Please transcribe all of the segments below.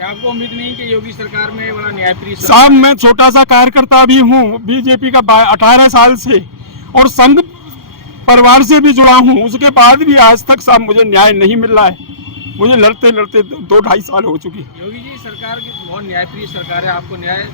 क्या आपको उम्मीद नहीं कि योगी सरकार में बड़ा न्यायप्रिय साहब मैं छोटा सा कार्यकर्ता भी हूँ बीजेपी का 18 साल से और संघ परिवार से भी जुड़ा हूँ, उसके बाद भी आज तक साहब मुझे न्याय नहीं मिल रहा है। मुझे लड़ते लड़ते 2-2.5 साल हो चुकी। योगी जी सरकार की बहुत न्यायप्रिय सरकार है, आपको न्याय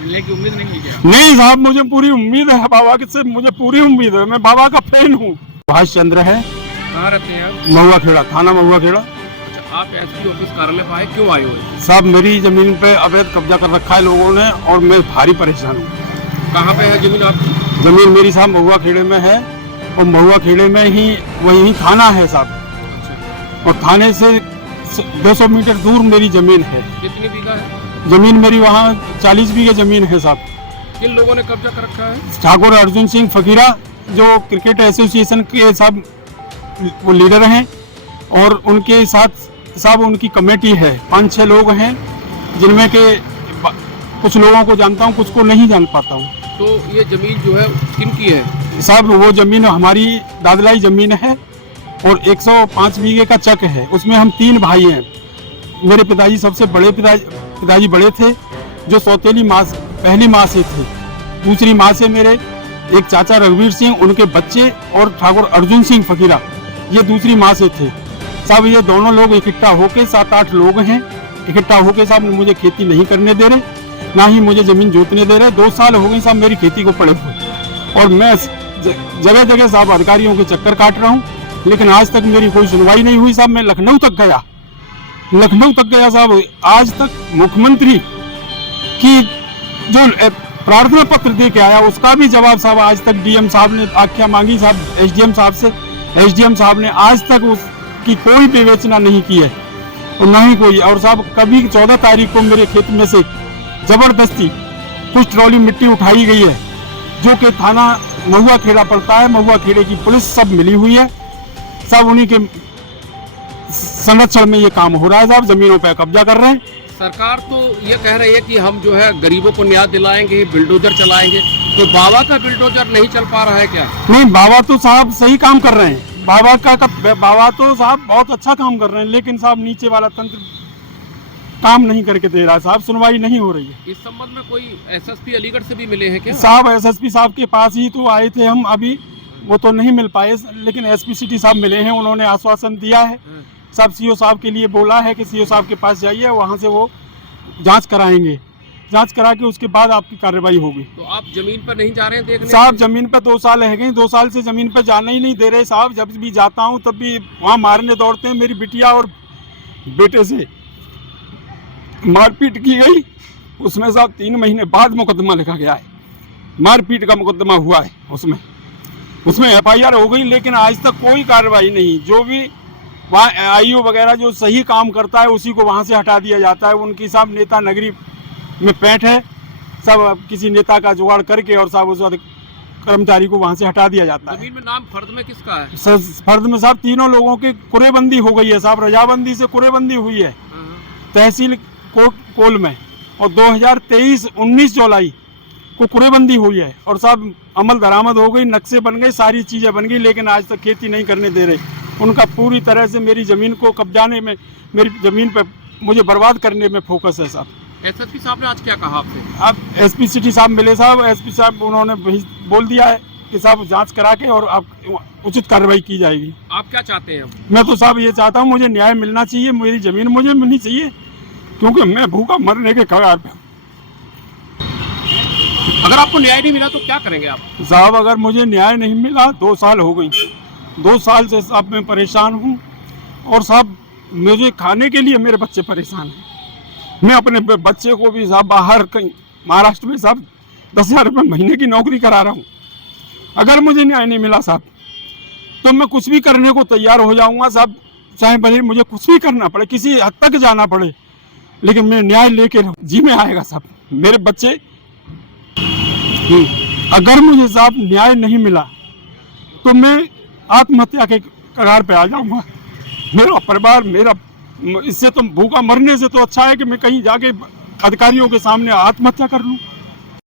मिलने की उम्मीद नहीं है क्या? नहीं साहब, मुझे पूरी उम्मीद है बाबा से, मुझे पूरी उम्मीद है। मैं बाबा का फैन हूँ। सुभाष चंद्र है। कहाँ रहते हैं आप? महुआ खेड़ा, थाना महुआ खेड़ा। अच्छा, आप एसपी ऑफिस कार्यालय पर आए, क्यों आए हुए? साहब मेरी जमीन पे अवैध कब्जा कर रखा है लोगों ने और मैं भारी परेशान हूँ। कहाँ पे है जमीन आपकी? जमीन मेरी साहब महुआ खेड़े में है और महुआ खेड़े में ही वहीं थाना है साहब, अच्छा, और थाने से 200 मीटर दूर मेरी जमीन है। कितनी बीघा है जमीन मेरी वहाँ 40 बीघे जमीन है साहब। किन लोगों ने कब्जा कर रखा है? ठाकुर अर्जुन सिंह फकीरा जो क्रिकेट एसोसिएशन के साहब वो लीडर हैं, और उनके साथ साहब उनकी कमेटी है। 5-6 लोग हैं जिनमें के कुछ लोगों को जानता हूँ, कुछ को नहीं जान पाता हूँ। तो ये जमीन जो है किन की है? साहब वो जमीन हमारी दादलाई जमीन है और 105 बीघे का चक है। उसमें हम 3 भाई हैं। मेरे पिताजी सबसे बड़े पिताजी बड़े थे, जो सौतेली माँ पहली माँ से थे। दूसरी माँ से मेरे एक चाचा रघुवीर सिंह, उनके बच्चे, और ठाकुर अर्जुन सिंह फकीरा, ये दूसरी माँ से थे। साहब ये दोनों लोग इकट्ठा होके 7-8 लोग हैं, इकट्ठा होके साहब मुझे खेती नहीं करने दे रहे, ना ही मुझे जमीन जोतने दे रहे। 2 साल हो गए साहब मेरी खेती को पड़े हुए, और मैं जगह जगह साहब अधिकारियों के चक्कर काट रहा हूँ, लेकिन आज तक मेरी कोई सुनवाई नहीं हुई। साहब मैं लखनऊ तक गया साहब, आज तक मुख्यमंत्री की जो प्रार्थना पत्र दे के आया उसका भी जवाब साहब आज तक डीएम साहब ने आख्या मांगी साहब एसडीएम साहब से, एसडीएम साहब ने आज तक उसकी कोई विवेचना नहीं की है, और ना ही कोई। और साहब कभी 14 तारीख को मेरे खेत में से जबरदस्ती कुछ ट्रॉली मिट्टी उठाई गई है, जो कि थाना महुआ खेड़ा पड़ता है। महुआ खेड़े की पुलिस सब मिली हुई है, सब उन्हीं के संरक्षण में ये काम हो रहा है साहब। जमीनों पे कब्जा कर रहे हैं। सरकार तो ये कह रही है कि हम जो है गरीबों को न्याय दिलाएंगे, बिल्डोजर चलाएंगे, तो बाबा का बिल्डोजर नहीं चल पा रहा है क्या? नहीं, बाबा तो साहब सही काम कर रहे हैं। बाबा तो साहब बहुत अच्छा काम कर रहे हैं, लेकिन साहब नीचे वाला तंत्र काम नहीं करके दे रहा है साहब, सुनवाई नहीं हो रही है। इस संबंध में कोई एसएसपी अलीगढ़ से भी मिले हैं क्या? साहब एसएसपी साहब के पास ही तो आए थे हम, अभी वो तो नहीं मिल पाए, लेकिन एसपी सिटी साहब मिले हैं। उन्होंने आश्वासन दिया है साहब, सीओ साहब के लिए बोला है कि सीओ साहब के पास जाइए, वहाँ से वो जांच कराएंगे, जांच करा के उसके बाद आपकी कार्रवाई होगी। तो आप जमीन पर नहीं जा रहे हैं देखने? साहब जमीन पे 2 साल रह गए, 2 साल से जमीन पे जाने ही नहीं दे रहे साहब। जब भी जाता हूँ तब भी वहाँ मारने दौड़ते हैं। मेरी बिटिया और बेटे से मारपीट की गई, उसमें साहब 3 महीने बाद मुकदमा लिखा गया है। मारपीट का मुकदमा हुआ है, उसमें FIR हो गई, लेकिन आज तक कोई कार्रवाई नहीं। जो भी वहाँ IO वगैरह जो सही काम करता है उसी को वहाँ से हटा दिया जाता है। उनकी साहब नेता नगरी में पैंठ है, सब किसी नेता का जुगाड़ करके और साहब उस कर्मचारी को वहाँ से हटा दिया जाता है। जमीन में नाम फर्द में किसका है? फर्द में साहब 3 लोगों की कुरेबंदी हो गई है साहब, रजाबंदी से कुरेबंदी हुई है तहसील कोर्ट कोल में, और 2023-19 जुलाई को कुरेबंदी हुई है, और साहब अमल दरामद हो गई, नक्शे बन गए, सारी चीज़ें बन गई, लेकिन आज तक खेती नहीं करने दे रहे। उनका पूरी तरह से मेरी ज़मीन को कब्जाने में, मेरी ज़मीन पर मुझे बर्बाद करने में फोकस है साहब। एसएसपी साहब ने आज क्या कहा आपसे? अब एसपी सिटी साहब मिले साहब, एसपी साहब उन्होंने बोल दिया है कि साहब जांच करा के और आप उचित कार्रवाई की जाएगी। आप क्या चाहते हैं? मैं तो साहब ये चाहता हूँ, मुझे न्याय मिलना चाहिए, मेरी ज़मीन मुझे मिलनी चाहिए, क्योंकि मैं भूखा मरने के कगार पे। अगर आपको न्याय नहीं मिला तो क्या करेंगे आप? साहब अगर मुझे न्याय नहीं मिला, 2 साल हो गई, 2 साल से साहब मैं परेशान हूँ, और साहब मुझे खाने के लिए मेरे बच्चे परेशान हैं। मैं अपने बच्चे को भी साहब बाहर कहीं महाराष्ट्र में साहब 10,000 रुपये महीने की नौकरी करा रहा हूँ। अगर मुझे न्याय नहीं मिला साहब तो मैं कुछ भी करने को तैयार हो जाऊँगा साहब, चाहे भले मुझे कुछ भी करना पड़े, किसी हद तक जाना पड़े, लेकिन मैं न्याय लेके जी में आएगा साहब। मेरे बच्चे, अगर मुझे साहब न्याय नहीं मिला तो मैं आत्महत्या के कगार पे आ जाऊँगा। मेरा परिवार, मेरा, इससे तो भूखा मरने से तो अच्छा है कि मैं कहीं जाके अधिकारियों के सामने आत्महत्या कर लूँ।